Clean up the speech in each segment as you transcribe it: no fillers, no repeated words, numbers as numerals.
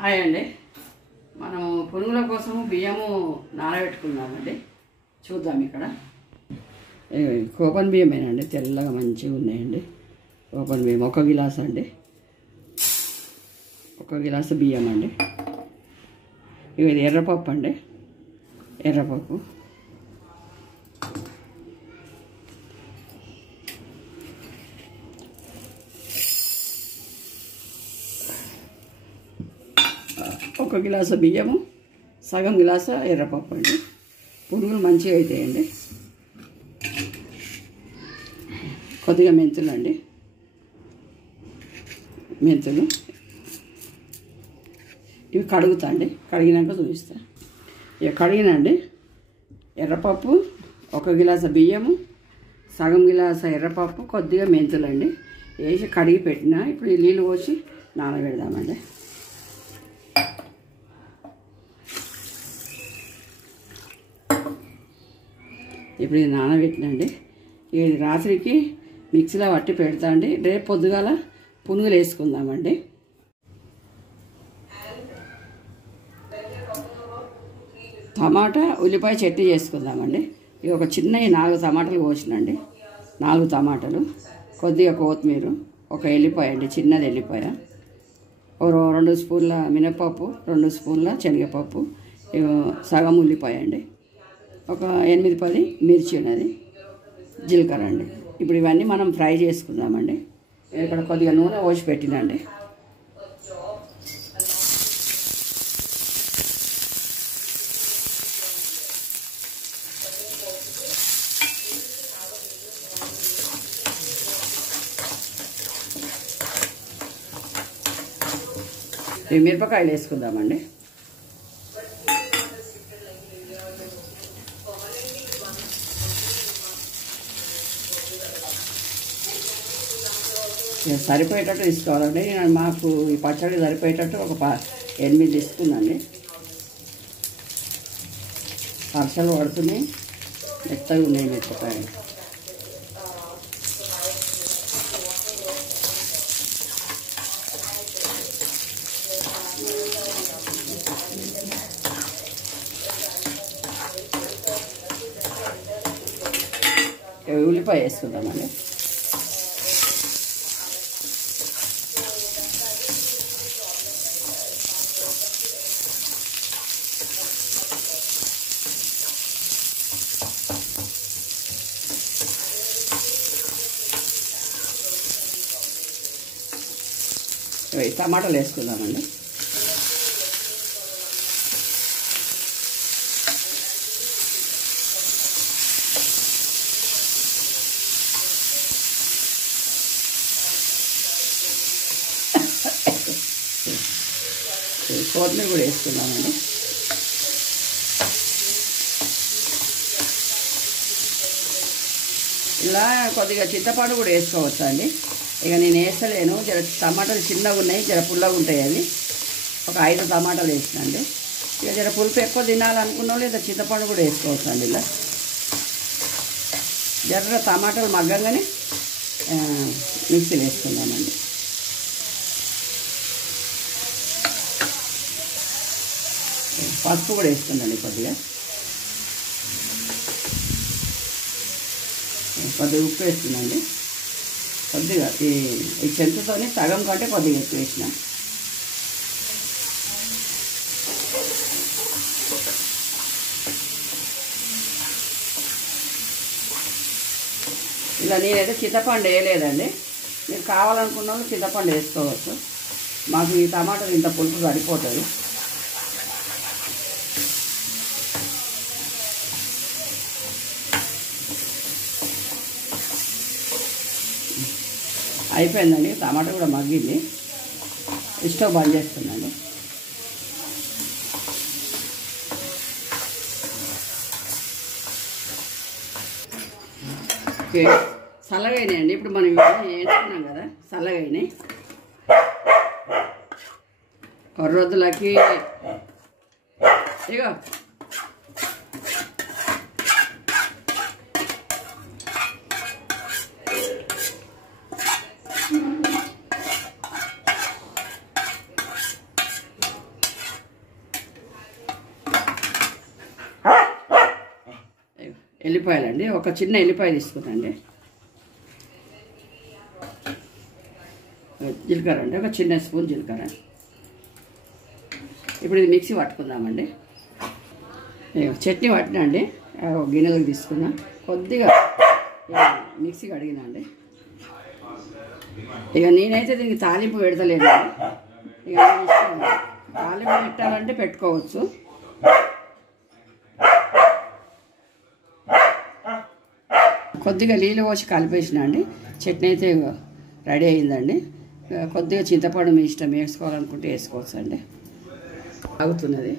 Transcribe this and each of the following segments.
Hi అండి. మనం పునుగుల కోసం బియ్యము నానబెట్టుకున్నామండి. చూద్దాం. ఇక్కడ కోపన్ బియ్యమేనండి, తెల్లగా మంచిగా ఉన్నాయండి. కోపన్ బియ్యం 1 గిలాస్ అండి, 1 గిలాసు బియ్యం అండి. ఇది ఎర్రపప్పు అండి, ఎర్రపప్పు. ఒక గిలాసు బియ్యము, సగం గిలాసు ఎర్రపప్పు అండి. పునుగులు మంచిగా అవుతాయండి. కొద్దిగా మెంతులు అండి, మెంతులు ఇవి కడుగుతా అండి, కడిగినాక చూపిస్తా. ఇక కడిగినండి ఎర్రపప్పు, 1 గిలాసు బియ్యము, సగం గిలాసు ఎర్రపప్పు, కొద్దిగా మెంతులు అండి వేసి కడిగి పెట్టిన. ఇప్పుడు ఈ నీళ్ళు పోసి నానబెడదామండి. ఇప్పుడు ఇది నానబెట్టినండి. ఇది రాత్రికి మిక్సీలో పట్టి పెడతా అండి. రేపు పొద్దుగాల పునుగులు వేసుకుందామండి. టమాటా ఉల్లిపాయ చట్నీ చేసుకుందామండి. ఇది ఒక చిన్న 4 టమాటాలు కోసినండి, 4 టమాటాలు, కొద్దిగా కొత్తిమీర, 1 ఎల్లిపాయ అండి, చిన్నది ఎల్లిపాయ, 2 స్పూన్ల మినపప్పు, 2 స్పూన్ల శనగపప్పు, సగం ఉల్లిపాయ అండి, ఒక 8-10 మిర్చి ఉన్నది, జీలకర్ర అండి. ఇప్పుడు ఇవన్నీ మనం ఫ్రై చేసుకుందామండి. ఇక్కడ కొద్దిగా నూనె పోసి పెట్టినండి. ఈ మిరపకాయలు వేసుకుందామండి. సరిపోయేటట్టు తీసుకోవాలండి. మాకు ఈ పచ్చడి సరిపోయేటట్టు ఒక 8 తీసుకున్నాండి. పర్సలు పడుతున్నాయి, మెత్తగా ఉన్నాయి మిరపకాయలు. ఉల్లిపాయ వేసుకుందామండి. టమాటాలు వేసుకుందామండి. కొత్తిమీర కూడా వేసుకుందామండి. ఇలా కొద్దిగా చింతపండు కూడా వేసుకోవచ్చు అండి. ఇక నేను వేస్తలేను, జర టమాటాలు చిన్నగా ఉన్నాయి, జర పుల్లగా ఉంటాయి. అది ఒక 5 టమాటాలు వేసినండి. ఇక జర పులుపు ఎక్కువ తినాలనుకున్నాం, లేదా చింతపండు కూడా వేసుకోవచ్చు అండి. ఇలా జర టమాటాలు మగ్గంగానే మిక్సీలో వేసుకుందామండి. పసుపు కూడా వేసుకుందండి, కొద్దిగా ఉప్పు వేస్తుందండి. కొద్దిగా ఈ చెంచుతోని సగం కంటే కొద్దిగా ఎక్కువ వేసిన. ఇలా నేనైతే చింతపండు వేయలేదండి. మీరు కావాలనుకున్న వాళ్ళు చింతపండు వేసుకోవచ్చు. మాకు ఈ టమాటాలు ఇంత పులుపు సరిపోతుంది. అయిపోయిందండి, టమాటా కూడా మగ్గింది. స్టవ్ బంద్ చేస్తుందండి. ఓకే, చల్లగా అయినాయండి. ఇప్పుడు మనం ఇవన్నీ వేసుకున్నాం కదా, చల్లగా అయినాయి. కొర్రొద్దులకి ఇగో ఎల్లిపాయలండి, ఒక చిన్న ఎల్లిపాయ తీసుకున్నాండి. జీలకర్ర అండి, ఒక చిన్న స్పూన్ జీలకర్ర. ఇప్పుడు ఇది మిక్సీ పట్టుకుందామండి. చట్నీ పట్టినా అండి, గిన్నెలకు తీసుకున్నా. కొద్దిగా మిక్సీ కడిగినా అండి. ఇక నేనైతే దీనికి తాలింపు పెడతలేను. ఇక తాలింపు పెట్టాలంటే పెట్టుకోవచ్చు. కొద్దిగా నీళ్ళు పోసి కలిపేసిన అండి. చట్నీ అయితే రెడీ అయిందండి. కొద్దిగా చింతపండు మీ ఇష్టం, వేసుకోవాలనుకుంటే వేసుకోవచ్చు అండి. ఆగుతున్నది.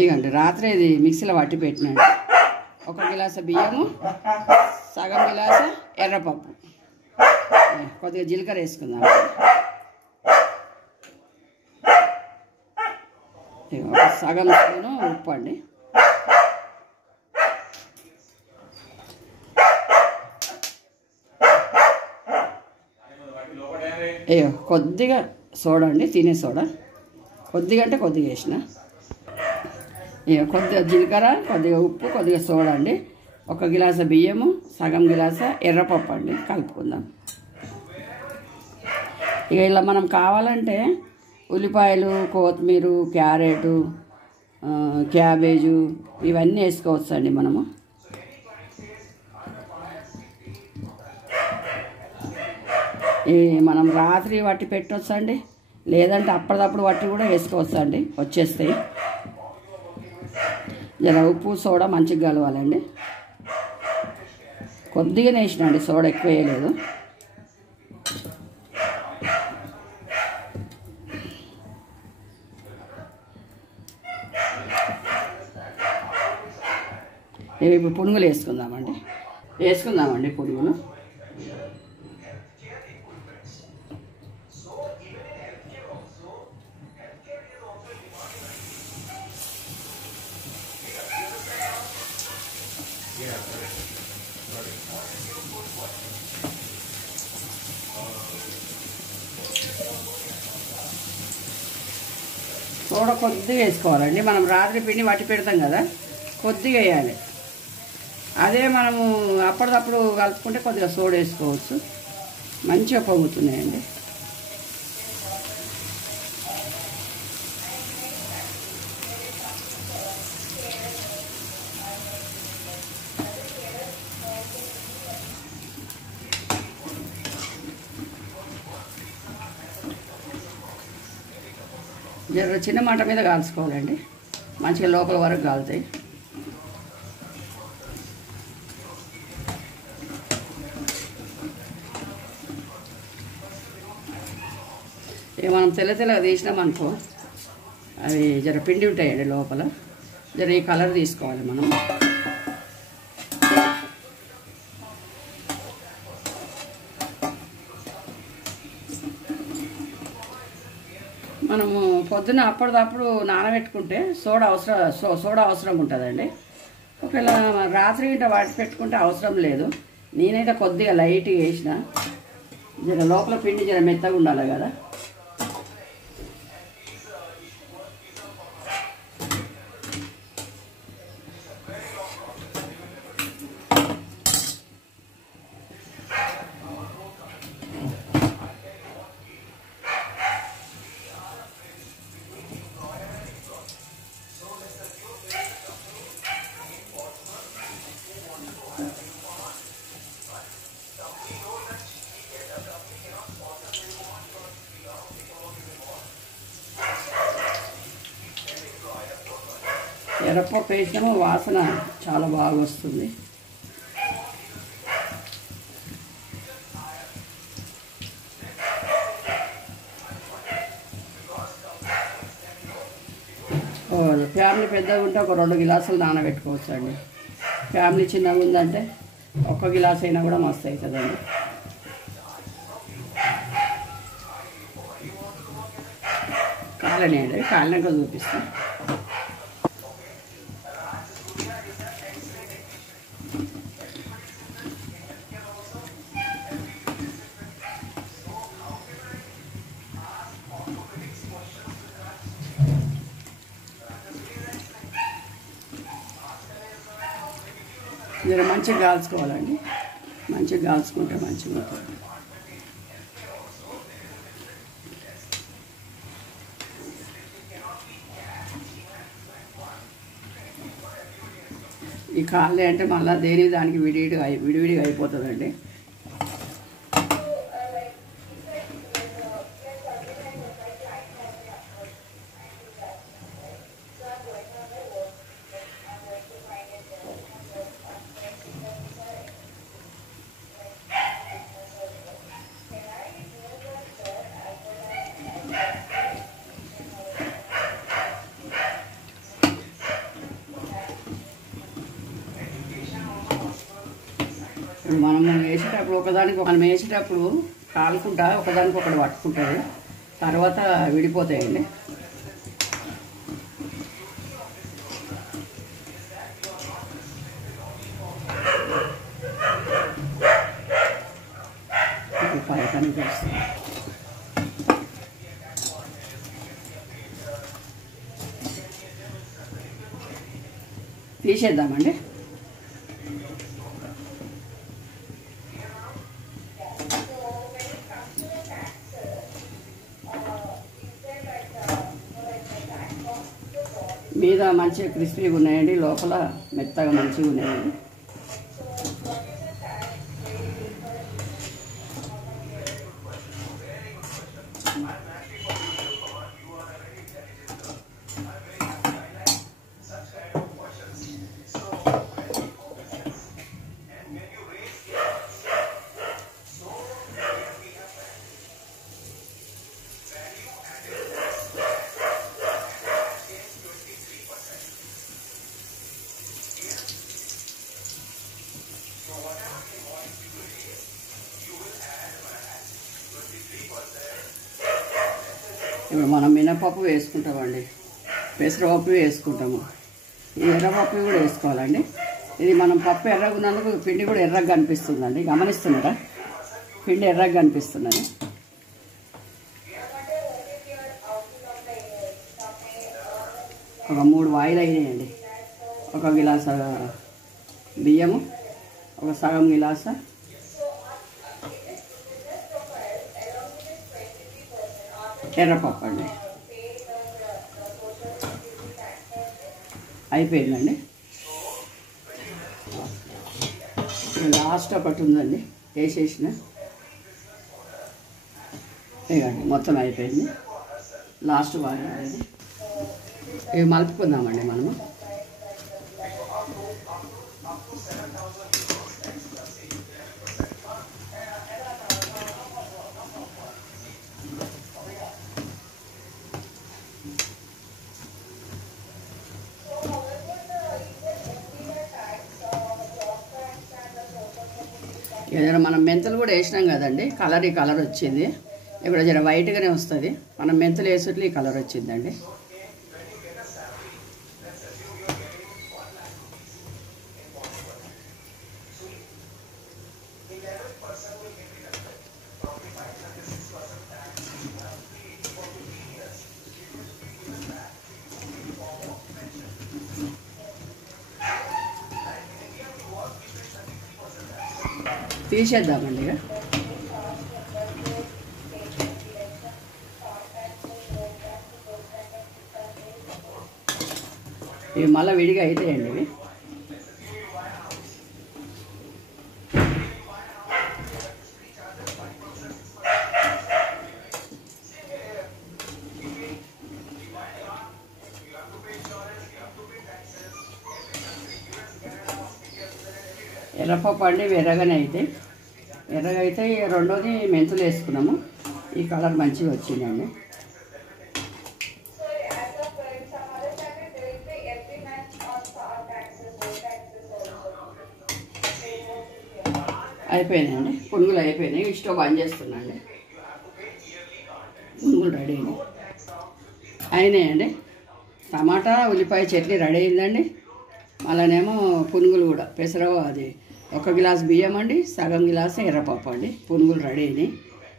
ఇకండి రాత్రి ఇది మిక్సీలో పట్టి పెట్టినండి. 1 గిలాస బియ్యము, సగం గిలాస ఎర్రపప్పు, కొద్దిగా జీలకర్ర వేసుకుందాం. ఒక సగం స్పూను ఉప్పు అండి. కొద్దిగా సోడా అండి, తినే సోడా. కొద్దిగా అంటే కొద్దిగా వేసిన. కొద్దిగా జీలకర్ర, కొద్దిగా ఉప్పు, కొద్దిగా సోడా అండి. 1 గిలాస బియ్యము, సగం గిలాస ఎర్రపప్పు అండి. కలుపుకుందాం. ఇక ఇలా మనం కావాలంటే ఉల్లిపాయలు, కొత్తిమీర, క్యారెటు, క్యాబేజు ఇవన్నీ వేసుకోవచ్చు అండి మనము. మనం రాత్రి వట్టి పెట్టవచ్చు అండి, లేదంటే అప్పటిదప్పుడు వట్టి కూడా వేసుకోవచ్చు అండి, వచ్చేస్తాయి. జర ఉప్పు సోడా మంచిగా కలవాలండి. కొద్దిగానే వేసిన అండి, సోడా ఎక్కువ వేయలేదు. ఇప్పుడు పునుగులు వేసుకుందామండి పునుగులు. సోడా కొద్దిగా వేసుకోవాలండి. మనం రాత్రి పిండి వట్టి పెడతాం కదా, కొద్దిగా వేయాలి. అదే మనము అప్పటిదప్పుడు కలుపుకుంటే కొద్దిగా సోడా వేసుకోవచ్చు. మంచిగా పొంగుతున్నాయండి. జర చిన్న మంట మీద కాల్చుకోవాలండి, మంచిగా లోపల వరకు కాలుతాయి. ఇక మనం తెల్లగా తీసినామనుకో, అవి జర పిండి ఉంటాయండి లోపల. జర ఈ కలర్ తీసుకోవాలి మనం. మనము పొద్దున్న అప్పటిదప్పుడు నానబెట్టుకుంటే సోడా అవసరం ఉంటుందండి. ఒకవేళ రాత్రి గిట్ట వాటి పెట్టుకుంటే అవసరం లేదు. నేనైతే కొద్దిగా లైట్గా వేసిన, జర లోపల పిండి జర మెత్తగా ఉండాలి కదా. ఎర్రపప్పు వేసినాము, వాసన చాలా బాగా వస్తుంది. ఫ్యామిలీ పెద్దగా ఉంటే ఒక 2 గిలాసులు నానబెట్టుకోవచ్చు అండి. ఫ్యామిలీ చిన్నగా ఉందంటే 1 గిలాస్ అయినా కూడా మస్తు అవుతుందండి. కాలనే అండి, కాలినాక చూపిస్తాను. జర మంచిగా కాల్చుకోవాలండి. మంచిగా కాల్చుకుంటే మంచిగా ఉంటుంది. ఈ కాళ్ళే అంటే మళ్ళీ దేని దానికి విడివిడిగా అయిపోతుందండి. మనం వేసేటప్పుడు కాలుకుంటా ఒకదానికి ఒకటి పట్టుకుంటుంది, తర్వాత విడిపోతాయండి. పలకనికి వస్తుంది. తీసేద్దామండి. మీద మంచిగా క్రిస్పీగా ఉన్నాయండి, లోపల మెత్తగా మంచిగా ఉన్నాయండి. ఇప్పుడు మనం మినపప్పు వేసుకుంటామండి, పెసరపప్పు వేసుకుంటాము, ఈ ఎర్రపప్పు కూడా వేసుకోవాలండి. ఇది మనం పప్పు ఎర్రగా ఉన్నందుకు పిండి కూడా ఎర్రగా కనిపిస్తుందండి. గమనిస్తున్నారా? పిండి ఎర్రగా కనిపిస్తున్నది. ఒక 3 వాయిలు అయినాయండి. ఒక గిలాస బియ్యము, ఒక సగం గిలాస ఎర్రపప్పు అండి. అయిపోయిందండి. లాస్ట్ ఒకటి ఉందండి వేసేసిన. ఇవ్వండి మొత్తం అయిపోయింది. లాస్ట్ బాగా ఇవి మలుపుకుందామండి మనము. ఏదైనా మనం మెంతులు కూడా వేసినాం కదండి, ఈ కలర్ వచ్చింది. ఇప్పుడు జర వైట్గానే వస్తుంది. మనం మెంతులు వేసేట్లు ఈ కలర్ వచ్చిందండి. తీసేద్దామండి. ఇక ఇవి మళ్ళీ విడిగా అవుతాయండి. ఇవి ఎర్రపప్పు అండి ఎర్రగానే అయితే రెండోది మెంతులు వేసుకున్నాము. ఈ కలర్ మంచిగా వచ్చిందండి. అయిపోయినాయండి, పునుగులు అయిపోయినాయి. స్టవ్ బంద్ చేస్తున్నాండి. పునుగులు రెడీ అయినాయండి. టమాటా ఉల్లిపాయ చట్నీ రెడీ అయిందండి. అలానేమో పునుగులు కూడా అది 1 గిలాస్ బియ్యం అండి, సగం గిలాసు ఎర్రపప్పు అండి. పునుగులు రెడీ అయినాయి.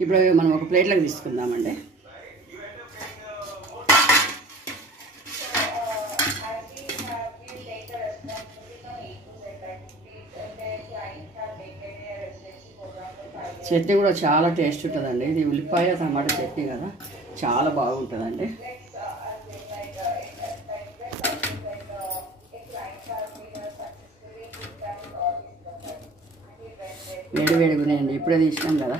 ఇప్పుడు మనం ఒక ప్లేట్లోకి తీసుకుందామండి. చట్నీ కూడా చాలా టేస్ట్ ఉంటుందండి. ఇది ఉల్లిపాయ టమాటా చట్నీ కదా, చాలా బాగుంటుందండి. వేడి వేడిగా ఉన్నాయండి, ఇప్పుడే తీసినాం కదా.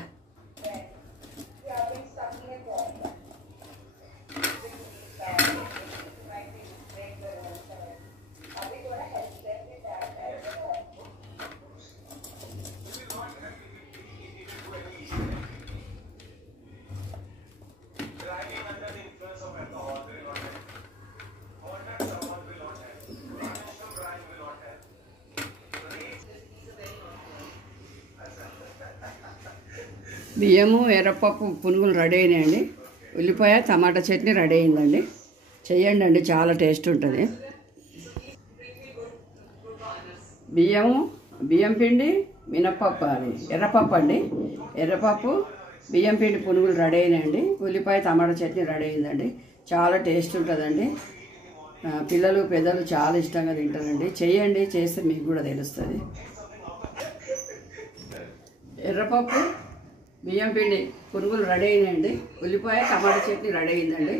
బియ్యము ఎర్రపప్పు పునుగులు రెడీ అయినాయండి. ఉల్లిపాయ టమాటా చట్నీ రెడీ అయిందండి. చెయ్యండి అండి, చాలా టేస్ట్ ఉంటుంది. బియ్యం పిండి మినప్పప్పు, అది ఎర్రపప్పు అండి. ఎర్రపప్పు బియ్యం పిండి పునుగులు రెడీ అయినాయండి. ఉల్లిపాయ టమాటా చట్నీ రెడీ అయిందండి. చాలా టేస్ట్ ఉంటుందండి. పిల్లలు పెద్దలు చాలా ఇష్టంగా తింటారండి. చెయ్యండి, చేస్తే మీకు కూడా తెలుస్తుంది. ఎర్రపప్పు బియ్యం పిండి పునుగులు రెడీ అయినాయండి. ఉల్లిపాయ టమాటా చట్నీ రెడీ అయిందండి.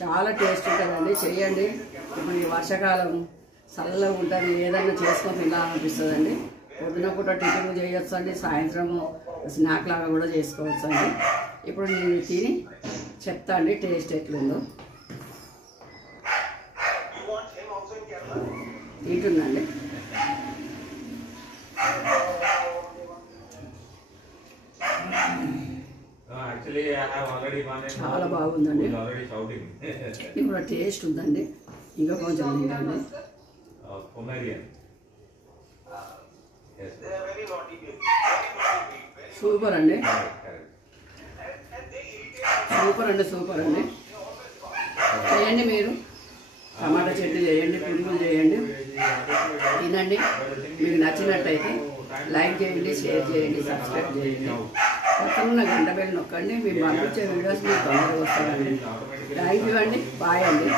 చాలా టేస్ట్ ఉంటుందండి. చెయ్యండి. ఇప్పుడు ఈ వర్షాకాలం చల్లగా ఉంటుంది, ఏదైనా చేసుకొని తినాలనిపిస్తుందండి. పొద్దున పూట టిఫిన్ చేయొచ్చు అండి, సాయంత్రము స్నాక్ లాగా కూడా చేసుకోవచ్చు అండి. ఇప్పుడు నేను తిని చెప్తా అండి టేస్ట్ ఎట్లుందో. తింటుందండి. చాలా బాగుందండి. చట్నీ కూడా టేస్ట్ ఉందండి. ఇంకా కొంచెం తిందండి. సూపర్ అండి, సూపర్ అండి, సూపర్ అండి. చేయండి మీరు, టమాటా చట్నీ చేయండి, పునుగులు చేయండి, తినండి. మీకు నచ్చినట్టయితే లైక్ చేయండి, షేర్ చేయండి, సబ్స్క్రైబ్ చేయండి. పక్కన గంట బెల్ నొక్కండి. మీరు పంపించే వీడియోస్ మీకు తొందరగా వస్తారండి. థ్యాంక్ యూ అండి. బాయ్ అండి.